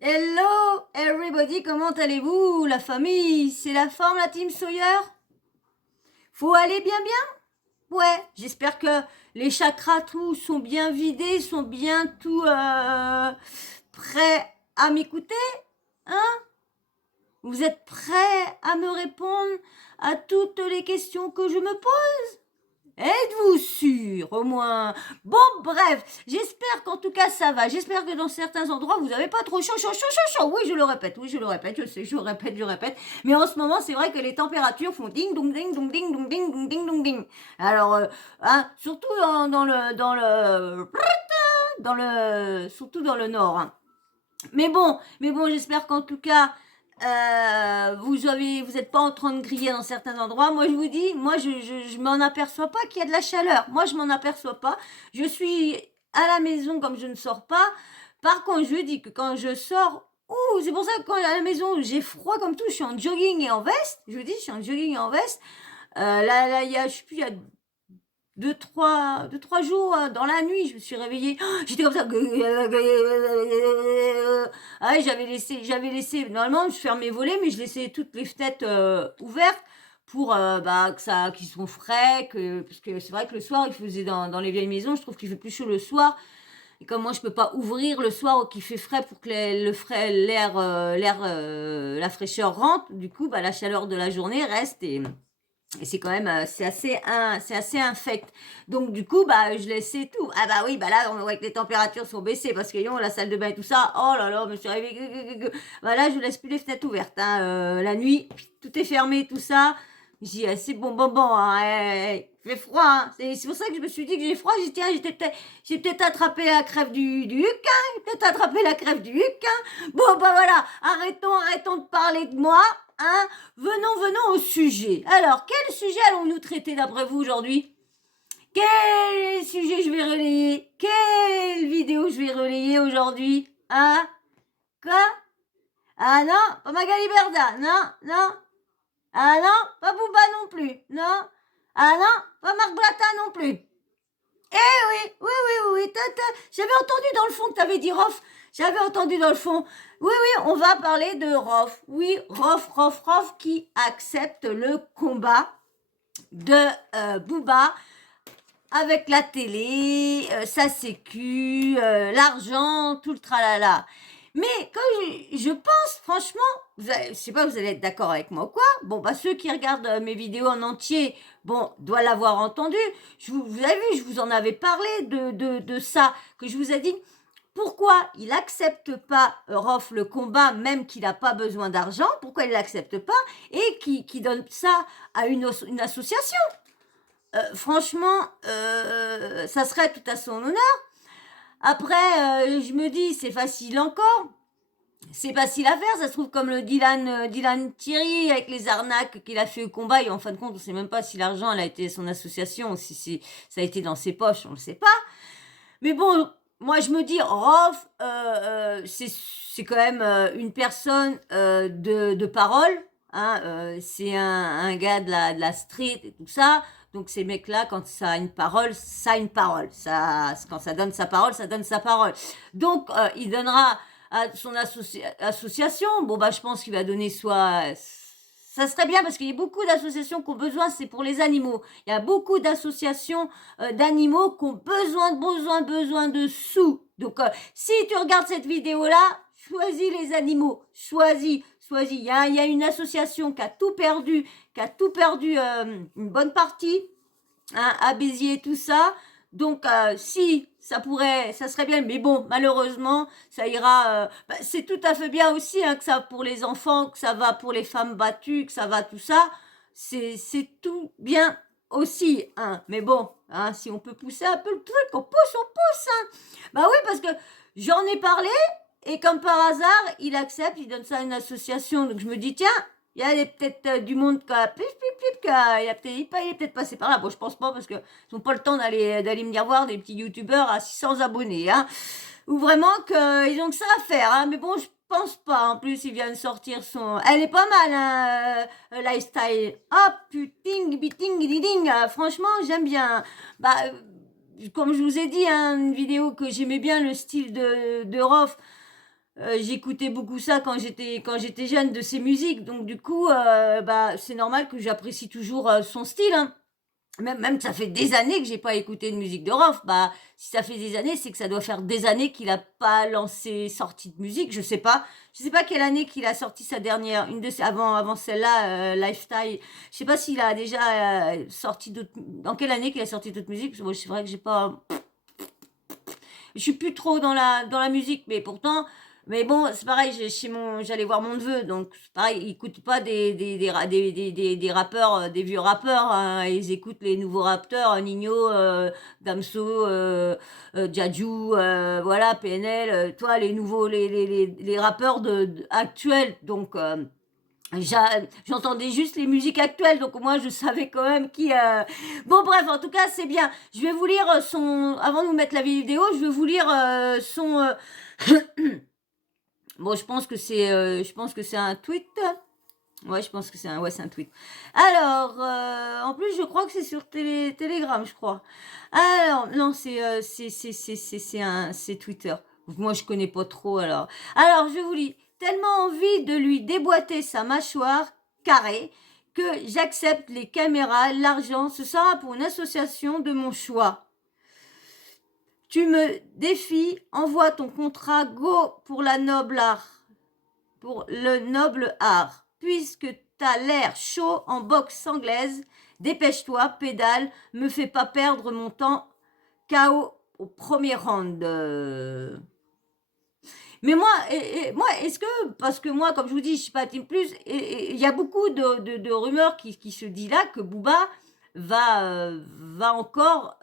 Hello everybody, comment allez-vous? La famille, c'est la forme, la team Sawyer? Faut aller bien bien? Ouais, j'espère que les chakras tout sont bien vidés, sont bien tout prêts à m'écouter, hein? Vous êtes prêts à me répondre à toutes les questions que je me pose? Êtes-vous sûr, au moins? Bon, bref, j'espère qu'en tout cas ça va. J'espère que dans certains endroits, vous n'avez pas trop chaud, chaud, chaud, chaud, chaud. Oui, je le répète, je sais, je le répète, je le répète. Mais en ce moment, c'est vrai que les températures font ding, dong, ding, dong, ding, dong, ding, dong, ding, dong, ding. Alors, hein, surtout surtout dans le nord, hein. Mais bon, j'espère qu'en tout cas, vous n'êtes pas en train de griller dans certains endroits. Moi, je vous dis, moi, je m'en aperçois pas qu'il y a de la chaleur. Moi, je m'en aperçois pas. Je suis à la maison comme je ne sors pas. Par contre, je dis que quand je sors, ouh, c'est pour ça que quand à la maison, j'ai froid comme tout. Je suis en jogging et en veste. Je vous dis, je suis en jogging et en veste. Là, il y a, je sais plus, il y a deux, trois jours, dans la nuit, je me suis réveillée. Oh, j'étais comme ça. Ah ouais, j'avais laissé, normalement, je ferme mes volets, mais je laissais toutes les fenêtres ouvertes pour qu'ils sont frais, parce que c'est vrai que le soir, il faisait dans les vieilles maisons, je trouve qu'il fait plus chaud le soir. Et comme moi, je peux pas ouvrir le soir qu'il fait frais pour que la fraîcheur rentre, du coup, la chaleur de la journée reste et c'est quand même, c'est assez infect. Donc du coup, je laissais tout. Ah bah oui, là, on voit que les températures sont baissées parce que la salle de bain et tout ça, oh là là, je me suis réveillée. Là, je laisse plus les fenêtres ouvertes, hein. La nuit, tout est fermé, tout ça. Je dis, c'est bon, bon, bon, hein, il fait froid, hein. C'est pour ça que je me suis dit que j'ai froid. J'ai dit, tiens, j'ai peut-être attrapé la crève du huc, hein. J'ai peut-être attrapé la crève du huc, hein. Bon, voilà, arrêtons de parler de moi, hein. Venons au sujet. Alors, quel sujet allons-nous traiter d'après vous aujourd'hui? Quel sujet je vais relayer? Quelle vidéo je vais relayer aujourd'hui? Hein? Quoi? Ah non, pas Magali Berda, non, non. Ah non, pas Booba non plus, non. Ah non, pas Marc Blatta non plus. Oui, oui, oui, oui, j'avais entendu dans le fond que t'avais dit Rof. J'avais entendu dans le fond. Oui, oui, on va parler de Rof. Oui, Rof qui accepte le combat de Booba avec la télé, sa sécu, l'argent, tout le tralala. Mais quand je pense, franchement, je sais pas, vous allez être d'accord avec moi ou quoi. Bon, ceux qui regardent mes vidéos en entier, bon, doivent l'avoir entendu. Vous avez vu, je vous en avais parlé de ça, que je vous ai dit. Pourquoi il accepte pas Rof le combat, même qu'il n'a pas besoin d'argent? Pourquoi il l'accepte pas et qui donne ça à une association? Franchement, ça serait tout à son honneur. Après, je me dis, c'est facile encore. C'est facile à faire, ça se trouve comme le Dylan Thierry avec les arnaques qu'il a fait au combat. Et en fin de compte, on ne sait même pas si l'argent a été son association ou si ça a été dans ses poches, on ne le sait pas. Mais bon, moi je me dis, Rof, c'est quand même une personne de parole. Hein, c'est un gars de la street et tout ça. Donc ces mecs-là, quand ça a une parole, ça a une parole. Quand ça donne sa parole, ça donne sa parole. Donc il donnera à son association. Bon, je pense qu'il va donner soit... Ça serait bien parce qu'il y a beaucoup d'associations qui ont besoin, c'est pour les animaux. Il y a beaucoup d'associations d'animaux qui ont besoin de sous. Donc, si tu regardes cette vidéo-là, choisis les animaux. Choisis. Il y a une association qui a tout perdu, une bonne partie, hein, à Béziers, tout ça. Donc, si ça serait bien, mais bon, malheureusement, ça ira. C'est tout à fait bien aussi, hein, que ça pour les enfants, que ça va pour les femmes battues, que ça va tout ça. C'est tout bien aussi, hein. Mais bon, hein, si on peut pousser un peu le truc, on pousse, hein. Oui, parce que j'en ai parlé et comme par hasard, il accepte, il donne ça à une association. Donc je me dis, tiens, il y a peut-être du monde qui a il est peut-être passé par là. Bon, je pense pas parce qu'ils n'ont pas le temps d'aller venir voir des petits youtubeurs à 600 abonnés, hein. Ou vraiment qu'ils ont que ça à faire, hein. Mais bon, je pense pas. En plus, il vient de sortir son... Elle est pas mal, hein, Lifestyle. Oh, putain, biting, ding. Franchement, j'aime bien. Comme je vous ai dit, hein, une vidéo que j'aimais bien, le style de Rof. j'écoutais beaucoup ça quand j'étais jeune, de ses musiques. Donc du coup, bah, c'est normal que j'apprécie toujours son style, hein. Même ça fait des années que j'ai pas écouté de musique de Rof. Bah, si ça fait des années, c'est que ça doit faire des années qu'il a pas sorti de musique. Je sais pas. Je sais pas quelle année qu'il a sorti sa dernière, avant celle-là, Lifestyle. Je sais pas s'il a déjà sorti d'autres, dans quelle année qu'il a sorti d'autres musiques. Parce que moi, c'est vrai que j'ai pas, je suis plus trop dans la musique, mais pourtant, mais bon, c'est pareil, j'allais voir mon neveu, donc c'est pareil, ils écoutent pas des rappeurs, des vieux rappeurs, hein, ils écoutent les nouveaux rappeurs, Nino, Damso, Djadju, voilà, PNL, toi, les nouveaux, les rappeurs actuels, donc j'entendais juste les musiques actuelles, donc moi je savais quand même qui. Bon bref, en tout cas c'est bien. Je vais vous lire son. Avant de vous mettre la vidéo, je vais vous lire son. Bon, je pense que c'est un tweet. Ouais, je pense que c'est un tweet. Alors, en plus je crois que c'est sur Telegram, je crois. Alors non, c'est Twitter. Moi je connais pas trop alors. Alors je vous lis. Tellement envie de lui déboîter sa mâchoire carrée que j'accepte les caméras, l'argent, ce sera pour une association de mon choix. Tu me défies, envoie ton contrat, go pour la noble art, pour le noble art. Puisque t'as l'air chaud en boxe anglaise, dépêche-toi, pédale, me fais pas perdre mon temps, KO au premier round. Mais moi, est-ce que, parce que moi, comme je vous dis, je suis pas Team Plus, il y a beaucoup de rumeurs qui se disent là que Booba va encore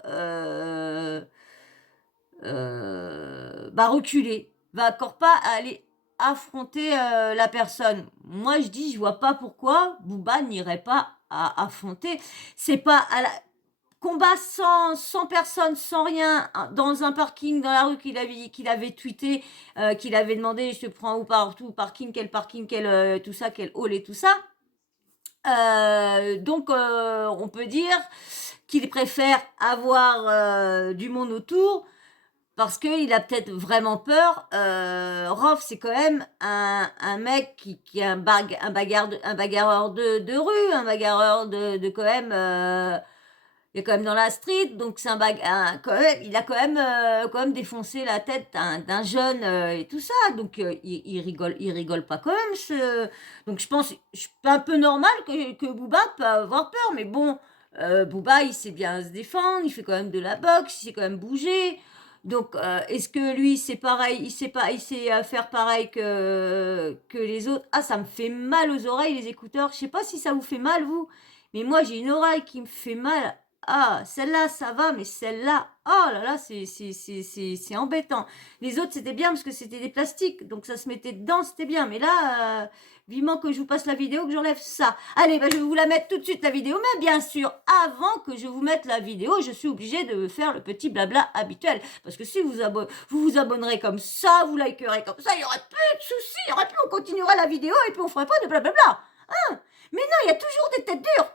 reculer, va encore pas aller affronter la personne. Moi, je dis, je vois pas pourquoi Booba n'irait pas à affronter. C'est pas à la, combat sans personne, sans rien, dans un parking, dans la rue qu'il avait tweeté, qu'il avait demandé, je te prends où partout, parking, tout ça, quel hall et tout ça. Donc, on peut dire qu'il préfère avoir du monde autour parce qu'il a peut-être vraiment peur. Rof, c'est quand même un mec qui est un bagarreur de rue, un bagarreur de quand même. Il est quand même dans la street, donc c'est quand même, il a quand même défoncé la tête d'un jeune et tout ça, donc il rigole pas quand même. Donc je pense, c'est un peu normal que Booba peut avoir peur, mais bon, Booba il sait bien se défendre, il fait quand même de la boxe, il sait quand même bouger. Donc, est-ce que lui, c'est pareil, il sait faire pareil que les autres? Ah, ça me fait mal aux oreilles, les écouteurs. Je sais pas si ça vous fait mal, vous, mais moi, j'ai une oreille qui me fait mal. Ah, celle-là, ça va, mais celle-là, oh là là, c'est embêtant. Les autres, c'était bien parce que c'était des plastiques, donc ça se mettait dedans, c'était bien. Mais là, vivement que je vous passe la vidéo, que j'enlève ça. Allez, bah, je vais vous la mettre tout de suite, la vidéo. Mais bien sûr, avant que je vous mette la vidéo, je suis obligée de faire le petit blabla habituel. Parce que si vous vous abonnerez comme ça, vous likerez comme ça, il n'y aurait plus de soucis, il n'y aurait plus, on continuerait la vidéo et puis on ferait pas de blablabla. Hein? Mais non, il y a toujours des têtes dures.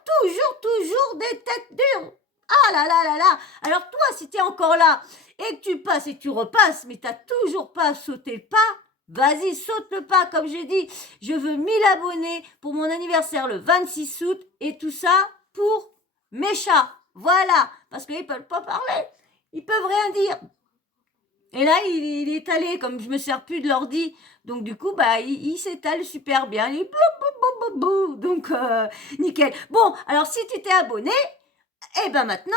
Toujours des têtes dures. Ah là là là là. Alors toi, si t'es encore là et que tu passes et que tu repasses, mais t'as toujours pas sauté le pas, vas-y, saute le pas. Comme j'ai dit, je veux 1000 abonnés pour mon anniversaire le 26 août et tout ça pour mes chats. Voilà. Parce qu'ils peuvent pas parler. Ils peuvent rien dire. Et là, il est allé, comme je me sers plus de l'ordi, donc du coup, bah, il s'étale super bien. Il est blou, blou, blou, blou, blou. Donc, nickel. Bon, alors si tu t'es abonné, et ben maintenant,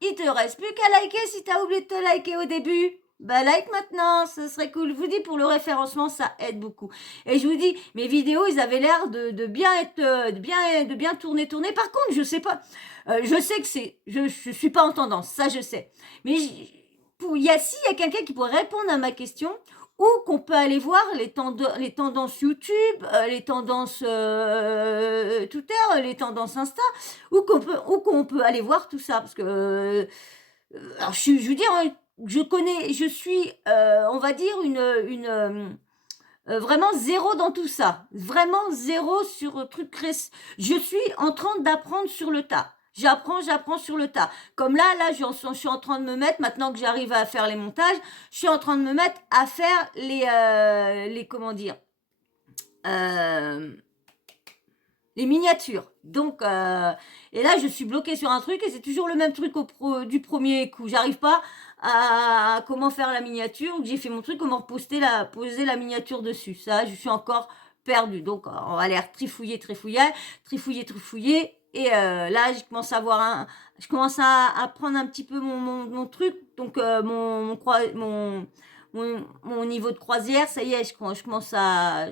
il te reste plus qu'à liker si t'as oublié de te liker au début. Bah like maintenant, ce serait cool. Je vous dis, pour le référencement, ça aide beaucoup. Et je vous dis, mes vidéos, ils avaient l'air de bien être, de bien tourner. Par contre, je sais pas, je sais que je suis pas en tendance, ça je sais. Mais s'il y a quelqu'un qui pourrait répondre à ma question, ou qu'on peut aller voir les tendances YouTube, les tendances Twitter, les tendances Insta, ou qu'on peut aller voir tout ça. Parce que, alors je veux dire, hein, je suis, on va dire, vraiment zéro dans tout ça. Vraiment zéro sur truc. Je suis en train d'apprendre sur le tas. J'apprends sur le tas. Comme là, je suis en train de me mettre, maintenant que j'arrive à faire les montages, je suis en train de me mettre à faire comment dire, euh, les miniatures. Donc, et là, je suis bloquée sur un truc et c'est toujours le même truc du premier coup. J'arrive pas à comment faire la miniature. J'ai fait mon truc, comment poser la miniature dessus. Ça, je suis encore perdue. Donc, on va aller trifouiller. Et là, je commence à prendre un petit peu mon truc. Donc, mon niveau de croisière, ça y est, je commence à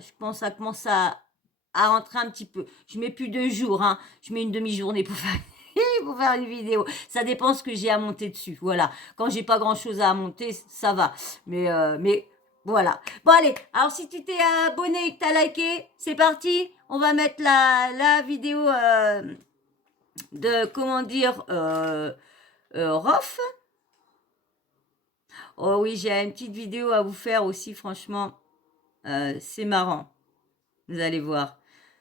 rentrer un petit peu. Je mets plus 2 jours, hein. Je mets une demi-journée pour faire une vidéo. Ça dépend ce que j'ai à monter dessus. Voilà. Quand j'ai pas grand chose à monter, ça va. Mais voilà. Bon, allez. Alors, si tu t'es abonné et que t'as liké, c'est parti. On va mettre la vidéo de, comment dire, Rof. Oh oui, j'ai une petite vidéo à vous faire aussi, franchement. C'est marrant. Vous allez voir.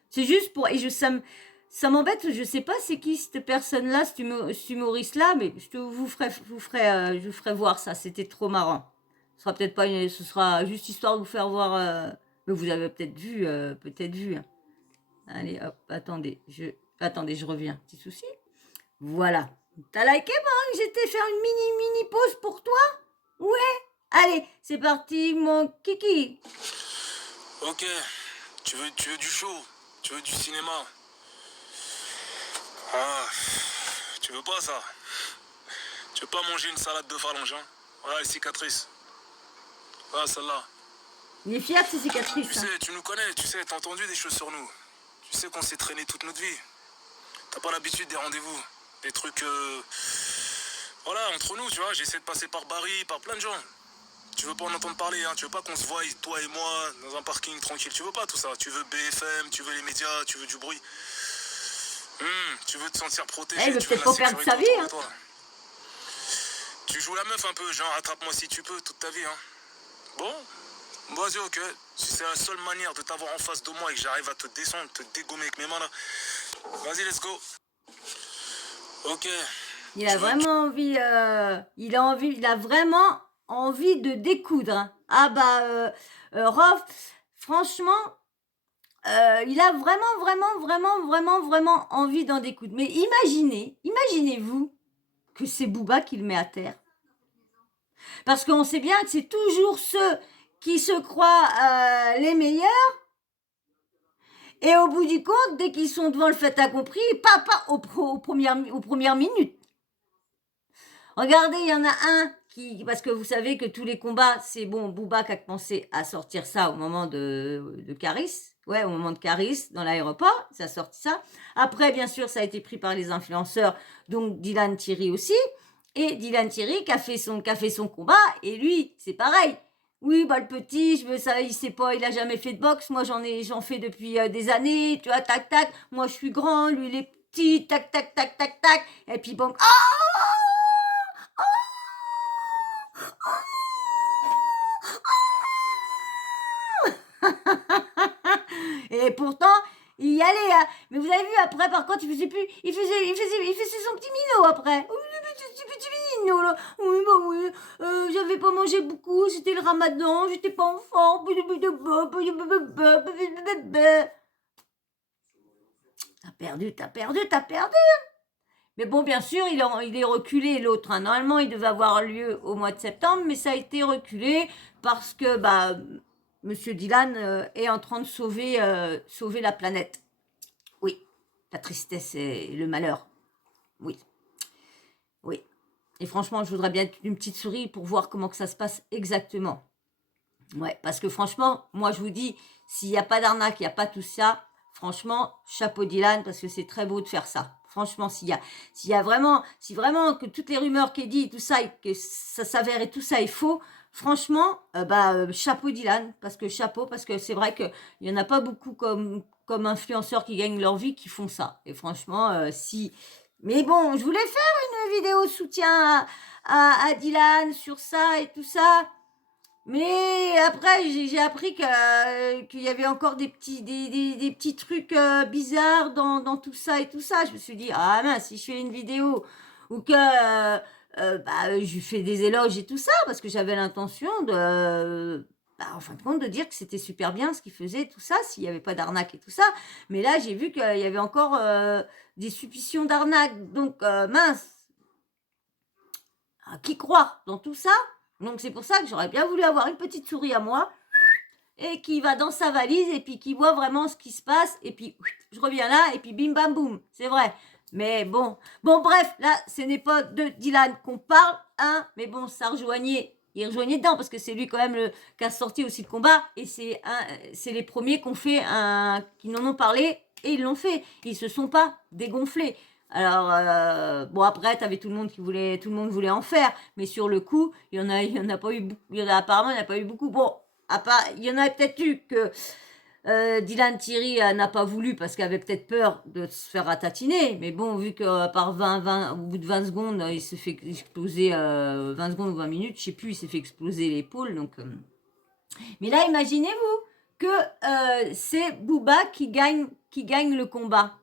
C'est juste pour... Et ça m'embête, je sais pas c'est qui cette personne-là, cet humoriste-là, mais je vous ferai voir ça. C'était trop marrant. Ce sera peut-être pas ce sera juste histoire de vous faire voir... mais vous avez peut-être vu, hein. Allez, hop, attendez, je reviens. Petit souci. Voilà. T'as liké, moi, j'étais faire une mini pause pour toi? Ouais. Allez, c'est parti, mon kiki. Ok. Tu veux du show? Tu veux du cinéma? Ah, tu veux pas ça? Tu veux pas manger une salade de phalange, hein? Voilà les cicatrices. Voilà celle-là. Il est fier de ses cicatrices. Tu sais, tu nous connais, tu sais, t'as entendu des choses sur nous. Tu sais qu'on s'est traîné toute notre vie. T'as pas l'habitude des rendez-vous. Des trucs... Voilà, entre nous, tu vois, j'essaie de passer par Barry, par plein de gens. Tu veux pas en entendre parler, hein? Tu veux pas qu'on se voie, toi et moi, dans un parking tranquille. Tu veux pas tout ça. Tu veux BFM, tu veux les médias, tu veux du bruit. Tu veux te sentir protégé. Il veut tu veux peut-être pas perdre sa vie, hein. Tu joues la meuf un peu, genre attrape-moi si tu peux toute ta vie, hein. Bon, vas-y, ok. Si c'est la seule manière de t'avoir en face de moi et que j'arrive à te descendre, te dégommer avec mes mains là, vas-y, let's go. Ok. Il a vraiment envie, il a vraiment envie de découdre, hein. Ah bah, Rof, franchement, il a vraiment envie d'en découdre. Mais imaginez-vous que c'est Booba qui le met à terre. Parce qu'on sait bien que c'est toujours ceux qui se croient les meilleurs. Et au bout du compte, dès qu'ils sont devant le fait accompli, aux premières minutes. Regardez, il y en a un parce que vous savez que tous les combats, c'est bon, Booba qui a pensé à sortir ça au moment de Caris. Ouais, au moment de Caris, dans l'aéroport, ça a sorti ça. Après, bien sûr, ça a été pris par les influenceurs, donc Dylan Thierry aussi. Et Dylan Thierry qui a fait son combat, et lui, c'est pareil. Oui, bah le petit, il sait pas, il a jamais fait de boxe. Moi, j'en fais depuis des années, tu vois, tac, tac. Moi, je suis grand, lui, il est petit, tac, tac, tac, tac, tac. Et puis bon, et pourtant, il y allait, hein. Mais vous avez vu, après, par contre, il faisait son petit minot après. Oui, petit minot, là. Oui, bah oui, j'avais pas mangé beaucoup, c'était le ramadan, j'étais pas en forme. T'as perdu. Mais bon, bien sûr, il est reculé, l'autre, hein. Normalement, il devait avoir lieu au mois de septembre, mais ça a été reculé parce que, bah, Monsieur Dylan est en train de sauver la planète. Oui, la tristesse et le malheur. Oui. Et franchement, je voudrais bien une petite souris pour voir comment que ça se passe exactement. Ouais, parce que franchement, moi, je vous dis, s'il n'y a pas d'arnaque, il n'y a pas tout ça, franchement, chapeau Dylan, parce que c'est très beau de faire ça. Franchement, si vraiment que toutes les rumeurs qu'il dit, tout ça, et que ça s'avère et tout ça est faux, franchement, chapeau Dylan, parce que c'est vrai qu'il n'y en a pas beaucoup comme influenceurs qui gagnent leur vie qui font ça. Et franchement, si... Mais bon, je voulais faire une vidéo soutien à Dylan sur ça et tout ça. Mais après, j'ai appris qu'il y avait encore des petits trucs bizarres dans tout ça et tout ça. Je me suis dit, ah mince, si je fais une vidéo ou que bah, je fais des éloges et tout ça, parce que j'avais l'intention bah, en fin de compte, de dire que c'était super bien ce qu'il faisait, tout ça, s'il n'y avait pas d'arnaque et tout ça. Mais là, j'ai vu qu'il y avait encore des suspicions d'arnaque. Donc, mince, à qui croire dans tout ça? Donc c'est pour ça que j'aurais bien voulu avoir une petite souris à moi et qui va dans sa valise et puis qui voit vraiment ce qui se passe et puis je reviens là et puis bim bam boum, c'est vrai. Mais bon, bref, là ce n'est pas de Dylan qu'on parle, hein, mais bon, ça rejoignait, il rejoignait dedans parce que c'est lui quand même qui a sorti aussi le combat et c'est les premiers qui n'en ont parlé et ils l'ont fait, ils se sont pas dégonflés. Alors bon après t'avais tout le monde voulait en faire, mais sur le coup il y en a pas eu beaucoup, apparemment il n'y en a pas eu beaucoup. Bon, à part, il y en a peut-être eu que Dylan Thierry n'a pas voulu parce qu'il avait peut-être peur de se faire ratatiner. Mais bon, vu que par 20, au bout de 20 secondes, il se fait exploser 20 secondes ou 20 minutes, je sais plus, il s'est fait exploser l'épaule. Mais là, imaginez-vous que c'est Booba qui gagne le combat.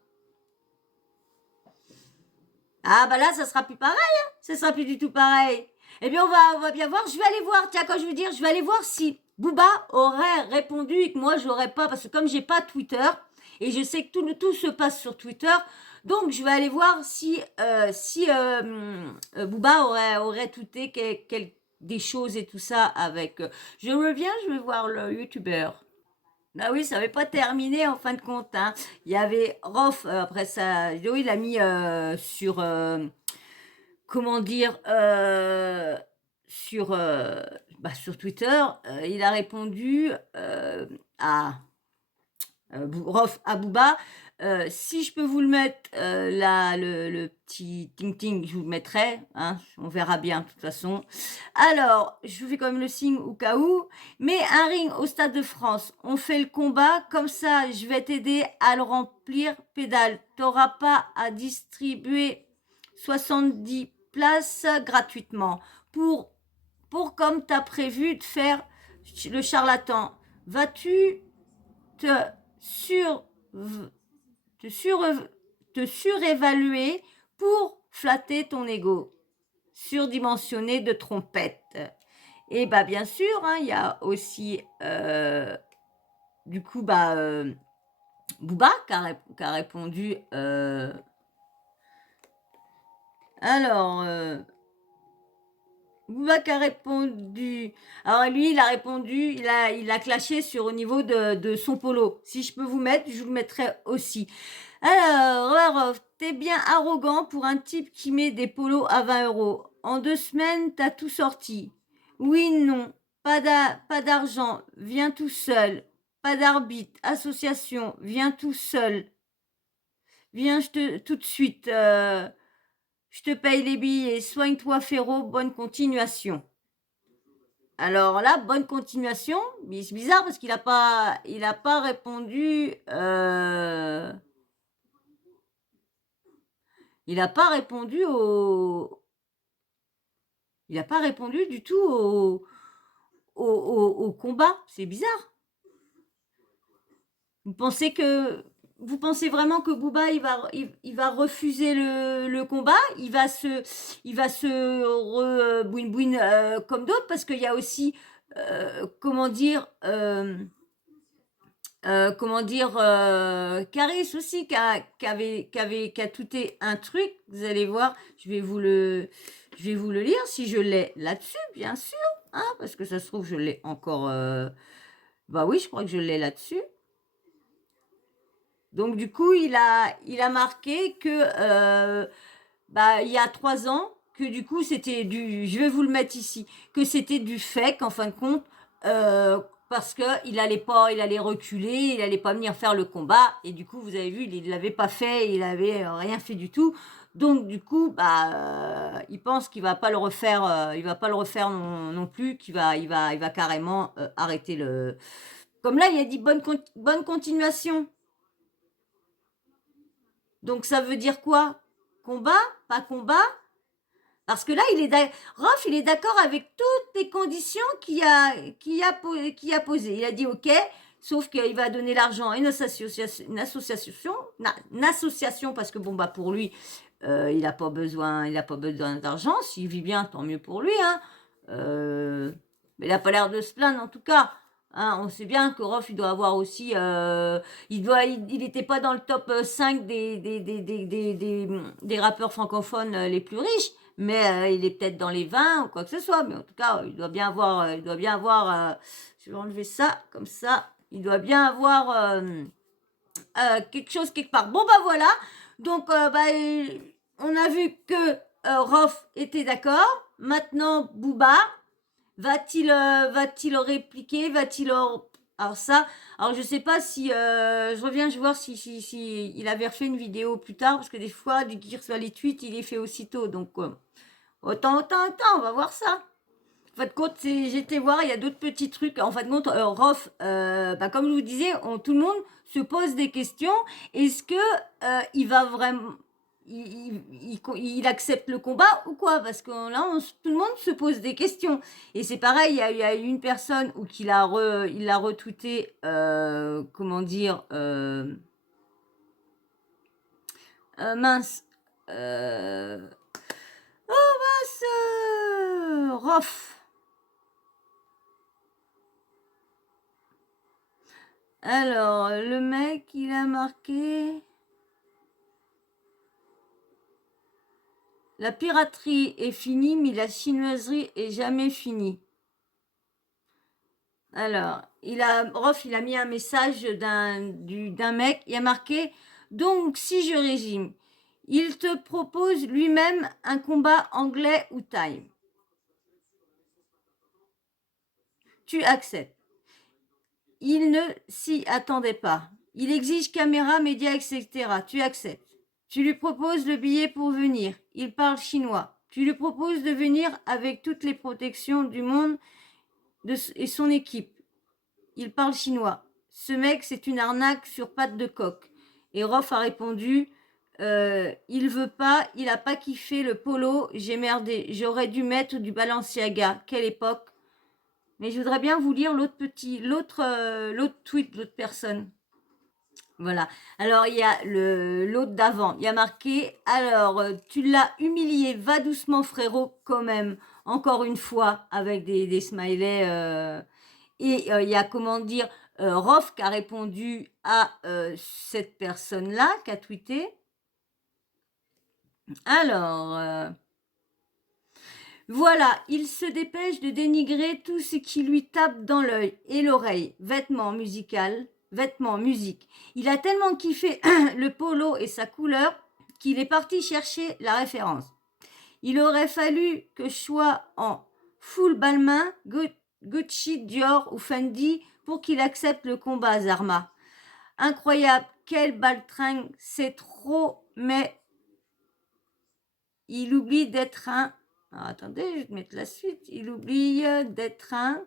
Ah bah là, ça sera plus pareil, hein. Ça sera plus du tout pareil. Eh bien, on va bien voir. Je vais aller voir, tiens, quand je veux dire, je vais aller voir si Booba aurait répondu et que moi, j'aurais pas, parce que comme j'ai pas Twitter, et je sais que tout se passe sur Twitter, donc je vais aller voir si Booba aurait tweeté des choses et tout ça avec... je reviens, je vais voir le youtubeur. Bah oui, ça n'avait pas terminé en fin de compte, hein. Il y avait Rof, après sa vidéo, il a mis sur, comment dire, sur Twitter, il a répondu à Rof à Booba. Si je peux vous le mettre, là, le petit ting-ting, je vous le mettrai, hein, on verra bien de toute façon. Alors, je vous fais quand même le signe au cas où. Mais un ring au Stade de France, on fait le combat, comme ça, je vais t'aider à le remplir, pédale. T'auras pas à distribuer 70 places gratuitement. Pour comme t'as prévu de faire le charlatan. Vas-tu te sur te, sur, te surévaluer pour flatter ton ego, surdimensionné de trompette. Et bah bien sûr, hein, il y a aussi du coup Booba qui a répondu. Booba qui a répondu. Alors lui, il a répondu, il a clashé sur au niveau de son polo. Si je peux vous mettre, je vous le mettrai aussi. Alors, t'es bien arrogant pour un type qui met des polos à 20 euros. En 2 semaines, t'as tout sorti. Oui, non, pas d'argent, viens tout seul. Pas d'arbitre, association, viens tout seul. Viens tout de suite. Je te paye les billets. Soigne-toi, Féro. Bonne continuation. Alors là, bonne continuation. Mais c'est bizarre parce qu'il a pas répondu. Il n'a pas répondu Il n'a pas répondu du tout au combat. C'est bizarre. Vous pensez vraiment que Booba il va refuser le combat, il va se bouin comme d'autres parce qu'il y a aussi Caris aussi qui a touté un truc. Vous allez voir, je vais vous le lire si je l'ai là-dessus, bien sûr, hein, parce que ça se trouve je l'ai encore. Bah oui, je crois que je l'ai là-dessus. Donc du coup, il a marqué que il y a 3 ans, que du coup c'était je vais vous le mettre ici, que c'était du fake en fin de compte, parce que il allait reculer, il allait pas venir faire le combat, et du coup vous avez vu, il l'avait pas fait, il avait rien fait du tout. Donc du coup, il pense qu'il va pas le refaire, non plus, il va carrément arrêter le. Comme là, il a dit bonne continuation. Donc ça veut dire quoi? Combat? Pas combat? Parce que là, Rof, il est d'accord avec toutes les conditions qu'il a posées. Il a dit OK, sauf qu'il va donner l'argent à une association, parce que bon, bah, pour lui, il n'a pas besoin d'argent. S'il vit bien, tant mieux pour lui, hein. Mais il n'a pas l'air de se plaindre, en tout cas. Hein, on sait bien que Rof, il doit avoir aussi... il n'était pas dans le top 5 des rappeurs francophones les plus riches, mais il est peut-être dans les 20 ou quoi que ce soit. Mais en tout cas, il doit bien avoir... je vais enlever ça, comme ça. Il doit bien avoir quelque chose quelque part. Bon, bah voilà. Donc, on a vu que Rof était d'accord. Maintenant, Booba... Va-t-il répliquer? Alors ça, alors je sais pas si je reviens, je vais voir si il avait refait une vidéo plus tard parce que des fois, dès qu'il reçoit les tweets, il les fait aussitôt. Donc autant, on va voir ça. En fin de compte, j'étais voir, il y a d'autres petits trucs. En fin de compte, Rof, comme je vous disais, tout le monde se pose des questions. Est-ce que il va vraiment, il accepte le combat ou quoi? Parce que là, tout le monde se pose des questions. Et c'est pareil, il y a une personne où il l'a retweeté, comment dire, mince, oh mince, Rof. Alors, le mec, il a marqué... La piraterie est finie, mais la chinoiserie est jamais finie. Alors, Rof, il a mis un message d'un mec, il a marqué « Donc, si je résume, il te propose lui-même un combat anglais ou thaï. Tu acceptes. Il ne s'y attendait pas. Il exige caméra, médias, etc. Tu acceptes. Tu lui proposes le billet pour venir. Il parle chinois. Tu lui proposes de venir avec toutes les protections du monde et son équipe. Il parle chinois. Ce mec, c'est une arnaque sur pattes de coq. Et Rof a répondu, il veut pas, il a pas kiffé le polo, j'ai merdé. J'aurais dû mettre du Balenciaga. Quelle époque. Mais je voudrais bien vous lire l'autre tweet de l'autre personne. Voilà. Alors, il y a l'autre d'avant. Il y a marqué, alors, tu l'as humilié, va doucement frérot, quand même. Encore une fois, avec des smileys. Et il y a, comment dire, Rof qui a répondu à cette personne-là, qui a tweeté. Alors, voilà, il se dépêche de dénigrer tout ce qui lui tape dans l'œil et l'oreille. Vêtements, musique. Il a tellement kiffé le polo et sa couleur qu'il est parti chercher la référence. Il aurait fallu que je sois en full Balmain, Gucci, Dior ou Fendi pour qu'il accepte le combat, Zarma. Incroyable, quel baltringue, c'est trop, mais il oublie d'être un... Alors, attendez, je vais te mettre la suite. Il oublie d'être un...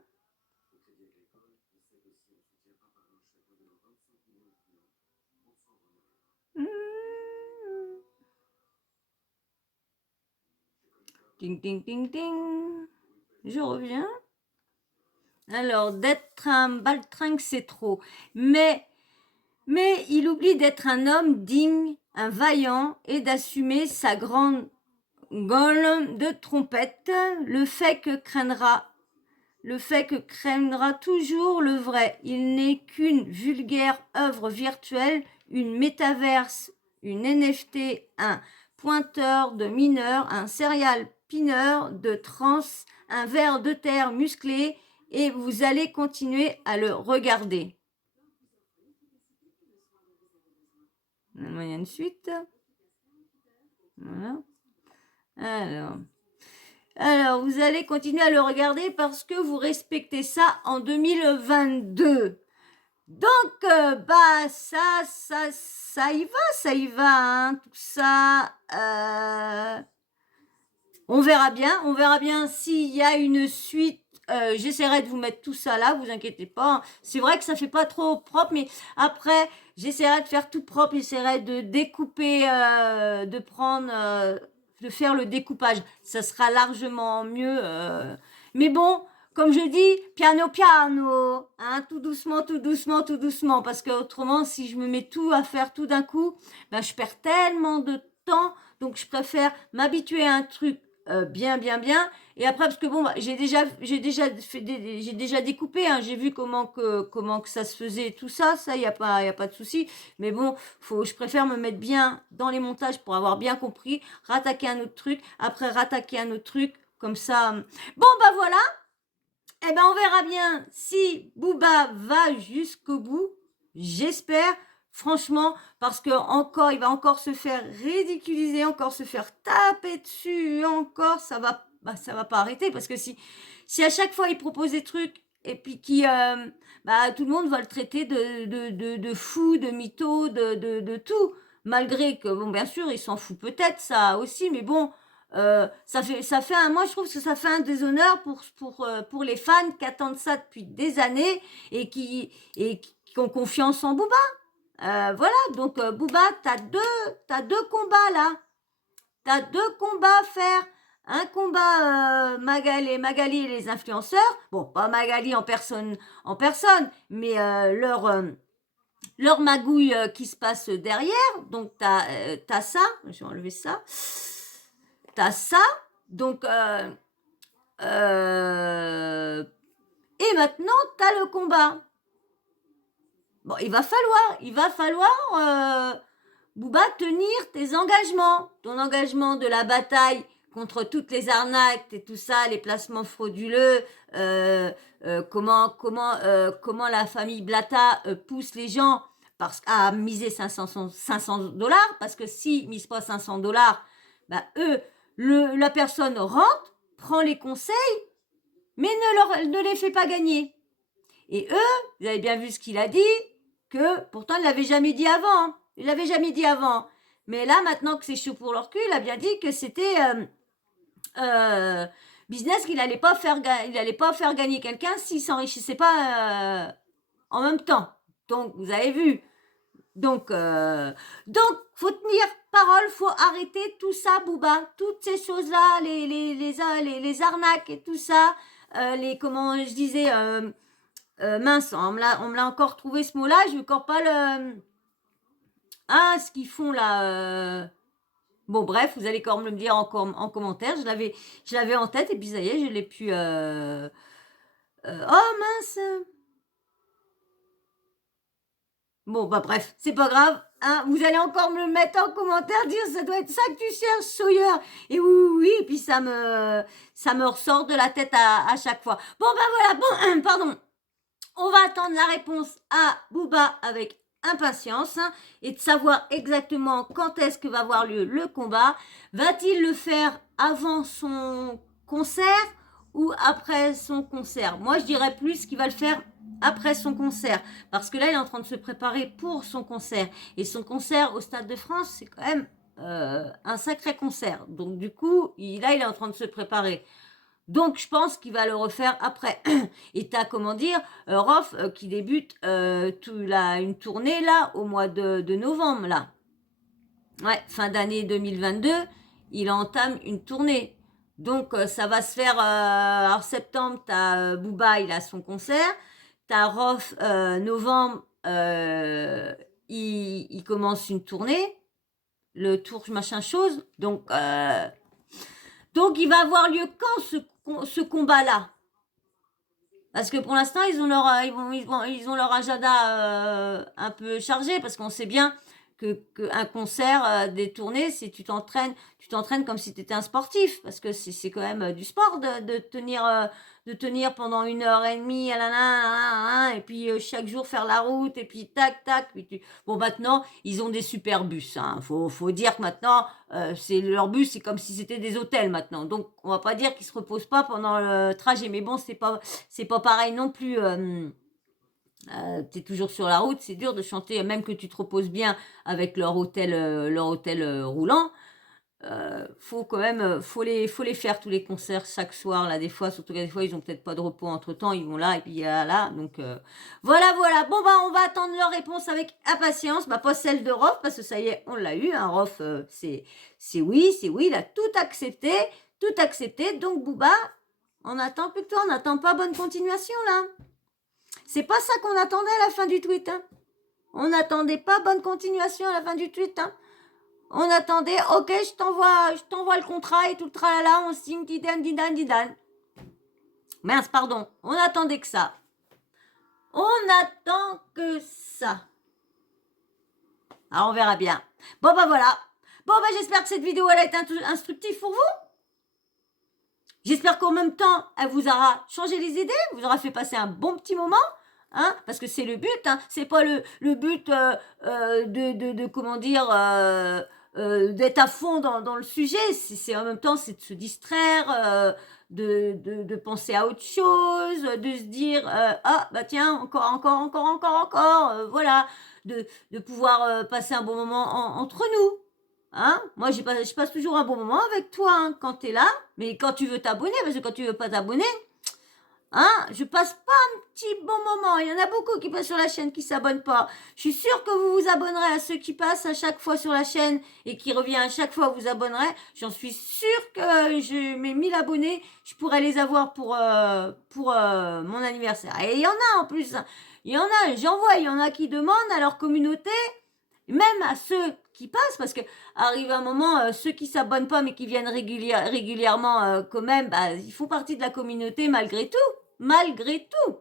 Ding, ding, ding, ding. Je reviens. Alors, d'être un baltringue, c'est trop. Mais il oublie d'être un homme digne, un vaillant et d'assumer sa grande gueule de trompette. Le fait que craindra toujours le vrai. Il n'est qu'une vulgaire œuvre virtuelle, une métaverse, une NFT, un pointeur de mineur, un serial pineur de trans, un ver de terre musclé, et vous allez continuer à le regarder. Moyenne suite. Voilà. Alors, vous allez continuer à le regarder parce que vous respectez ça en 2022. Donc, ça y va, hein, tout ça. On verra bien s'il y a une suite. J'essaierai de vous mettre tout ça là, vous inquiétez pas. C'est vrai que ça fait pas trop propre, mais après, j'essaierai de faire tout propre. J'essaierai de découper, de prendre de faire le découpage. Ça sera largement mieux. Mais bon, comme je dis, piano piano, hein, tout doucement, tout doucement, tout doucement. Parce que autrement, si je me mets tout à faire tout d'un coup, ben, je perds tellement de temps. Donc, je préfère m'habituer à un truc bien, bien, bien. Et après, parce que bon, bah, j'ai déjà découpé, hein, j'ai vu comment que ça se faisait, tout ça, il y a pas de souci. Mais bon, je préfère me mettre bien dans les montages pour avoir bien compris, rattaquer un autre truc, après rattaquer un autre truc, comme ça. Bon, bah voilà. Eh ben, on verra bien si Booba va jusqu'au bout. J'espère, franchement, parce que encore, il va encore se faire ridiculiser, encore se faire taper dessus, encore, ça va pas arrêter. Parce que si à chaque fois il propose des trucs et puis tout le monde va le traiter de fou, de mytho, de tout, malgré que, bon, bien sûr, il s'en fout peut-être ça aussi, mais bon. Moi je trouve que ça fait un déshonneur pour les fans qui attendent ça depuis des années et qui ont confiance en Booba. Voilà, donc Booba, t'as deux combats là. T'as deux combats à faire. Un combat Magali et les influenceurs. Bon, pas Magali en personne, mais leur magouille qui se passe derrière. Donc t'as ça. Je vais enlever ça. T'as ça, donc et maintenant t'as le combat. Bon, il va falloir Booba tenir tes engagements, ton engagement de la bataille contre toutes les arnaques et tout ça, les placements frauduleux, comment la famille Blata pousse les gens à miser 500 $, parce que s'ils misent pas 500 $, bah eux la personne rentre, prend les conseils, mais ne les fait pas gagner. Et eux, vous avez bien vu ce qu'il a dit, que pourtant il ne l'avait jamais dit avant. Hein. Il l'avait jamais dit avant. Mais là, maintenant que c'est chaud pour leur cul, il a bien dit que c'était business qu'il n'allait pas faire gagner quelqu'un s'il s'enrichissait pas en même temps. Donc, vous avez vu. Donc, faut tenir parole, faut arrêter tout ça, Booba, toutes ces choses-là, les arnaques et tout ça, comment je disais, mince, on me l'a encore trouvé ce mot-là, je ne vais encore pas le... Ah, ce qu'ils font là... Bon, bref, vous allez quand même me le dire en commentaire, je l'avais en tête et puis ça y est, je l'ai pu... Oh mince. Bon, bah bref, c'est pas grave. Hein, vous allez encore me le mettre en commentaire, dire ça doit être ça que tu cherches, Sawyer. Et oui, et puis ça me ressort de la tête à chaque fois. Bon, bah voilà, bon, pardon. On va attendre la réponse à Booba avec impatience et de savoir exactement quand est-ce que va avoir lieu le combat. Va-t-il le faire avant son concert ou après son concert? Moi, je dirais plus qu'il va le faire après son concert, parce que là, il est en train de se préparer pour son concert. Et son concert au Stade de France, c'est quand même un sacré concert. Donc, du coup, là, il est en train de se préparer. Donc, je pense qu'il va le refaire après. Et t'as, comment dire, Rof qui débute une tournée, là, au mois de novembre, là. Ouais, fin d'année 2022, il entame une tournée. Donc, ça va se faire en septembre, t'as Booba, il a son concert. T'as Rof, novembre, il commence une tournée. Le tour machin chose. Donc, il va avoir lieu quand ce combat-là? Parce que pour l'instant, ils ont leur agenda un peu chargé, parce qu'on sait bien qu'un concert, des tournées, c'est tu t'entraînes comme si tu étais un sportif, parce que c'est quand même du sport de tenir pendant 1h30, et puis chaque jour faire la route, et puis tac, tac. Bon, maintenant, ils ont des super bus. Hein. Faut dire que maintenant, leur bus, c'est comme si c'était des hôtels maintenant. Donc, on va pas dire qu'ils se reposent pas pendant le trajet. Mais bon, c'est pas pareil non plus. Tu es toujours sur la route, c'est dur de chanter, même que tu te reposes bien avec leur hôtel roulant. faut quand même, faut les faire tous les concerts chaque soir, là, des fois, surtout que des fois, ils ont peut-être pas de repos entre-temps, ils vont là, et puis là, donc voilà, voilà. Bon, bah, on va attendre leur réponse avec impatience, bah, pas celle de Rof, parce que ça y est, on l'a eu, hein, Rof, c'est oui, il a tout accepté, donc Booba, on attend plutôt, on n'attend pas bonne continuation, là. C'est pas ça qu'on attendait à la fin du tweet, hein. On n'attendait pas bonne continuation à la fin du tweet, hein. On attendait, ok, je t'envoie le contrat et tout le tralala, on signe, didan, didan, didan. Mince, pardon, on attendait que ça. On attend que ça. Alors, on verra bien. Bon, bah voilà. Bon, bah j'espère que cette vidéo, elle a été instructive pour vous. J'espère qu'en même temps, elle vous aura changé les idées, vous aura fait passer un bon petit moment. Hein, parce que c'est le but, hein, c'est pas le but de comment dire, d'être à fond dans le sujet, c'est en même temps, c'est de se distraire, de penser à autre chose, de se dire, ah, bah tiens, encore, voilà, de pouvoir passer un bon moment entre nous. Hein, moi, je passe toujours un bon moment avec toi, hein, quand tu es là, mais quand tu veux t'abonner, parce que quand tu veux pas t'abonner, hein, je passe pas un petit bon moment. Il y en a beaucoup qui passent sur la chaîne qui s'abonnent pas. Je suis sûre que vous vous abonnerez à ceux qui passent à chaque fois sur la chaîne et qui revient à chaque fois, vous abonnerez. J'en suis sûre que mes 1000 abonnés, je pourrais les avoir pour mon anniversaire. Et il y en a en plus. Il y en a, j'en vois, il y en a qui demandent à leur communauté, même à ceux qui passent, parce que arrive un moment, ceux qui s'abonnent pas mais qui viennent régulièrement quand même, bah, ils font partie de la communauté malgré tout,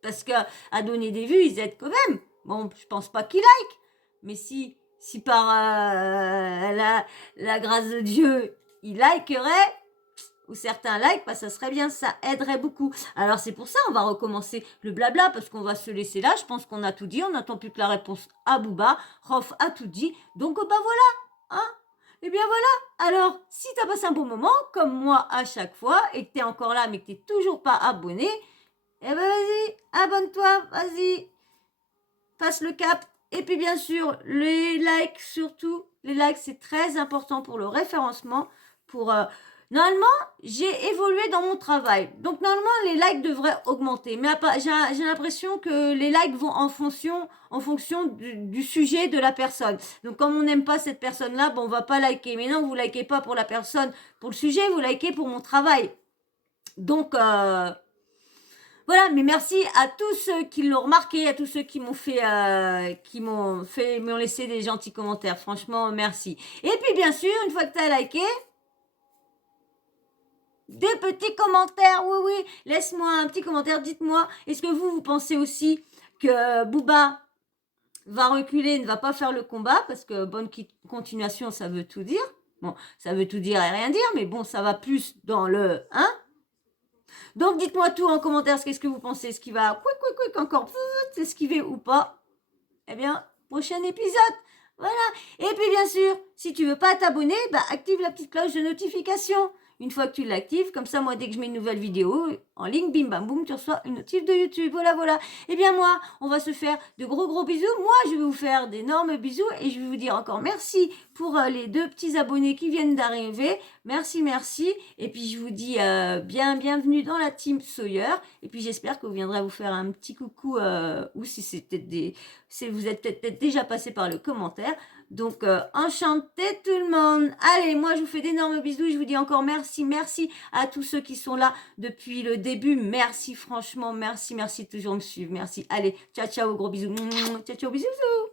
parce que à donner des vues, ils aident quand même. Bon, je pense pas qu'ils like, mais si par la grâce de Dieu, ils likeraient, ou certains likes, bah, ça serait bien, ça aiderait beaucoup. Alors c'est pour ça, on va recommencer le blabla, parce qu'on va se laisser là, je pense qu'on a tout dit, on n'attend plus que la réponse à Booba, Rof a tout dit, donc bah voilà, hein. Et bien voilà, alors si t'as passé un bon moment, comme moi à chaque fois, et que t'es encore là, mais que t'es toujours pas abonné, eh ben vas-y, abonne-toi, vas-y, passe le cap. Et puis bien sûr, les likes surtout, les likes c'est très important pour le référencement, pour... Normalement, j'ai évolué dans mon travail. Donc, normalement, les likes devraient augmenter. Mais j'ai l'impression que les likes vont en fonction du sujet de la personne. Donc, comme on n'aime pas cette personne-là, bon, on va pas liker. Mais non, vous likez pas pour la personne, pour le sujet, vous likez pour mon travail. Donc, voilà, mais merci à tous ceux qui l'ont remarqué, à tous ceux qui m'ont m'ont laissé des gentils commentaires. Franchement, merci. Et puis, bien sûr, une fois que tu as liké, des petits commentaires, oui, laisse-moi un petit commentaire, dites-moi, est-ce que vous pensez aussi que Booba va reculer, ne va pas faire le combat, parce que bonne continuation, ça veut tout dire. Bon, ça veut tout dire et rien dire, mais bon, ça va plus dans le, hein. Donc, dites-moi tout en commentaire, qu'est-ce que vous pensez, est-ce qu'il va, quick, encore, s'esquiver ou pas. Eh bien, prochain épisode, voilà. Et puis, bien sûr, si tu veux pas t'abonner, bah, active la petite cloche de notification. Une fois que tu l'actives, comme ça, moi, dès que je mets une nouvelle vidéo en ligne, bim, bam, boum, tu reçois une notif de YouTube. Voilà. Eh bien, moi, on va se faire de gros bisous. Moi, je vais vous faire d'énormes bisous et je vais vous dire encore merci pour les 2 petits abonnés qui viennent d'arriver. Merci. Et puis, je vous dis bienvenue dans la team Sawyer. Et puis, j'espère que vous viendrez vous faire un petit coucou ou si c'est peut-être si vous êtes peut-être déjà passé par le commentaire. Donc, enchanté tout le monde. Allez, moi, je vous fais d'énormes bisous. Je vous dis encore merci à tous ceux qui sont là depuis le début. Merci, franchement, merci de toujours me suivre. Merci. Allez, ciao, gros bisous. Ciao, bisous.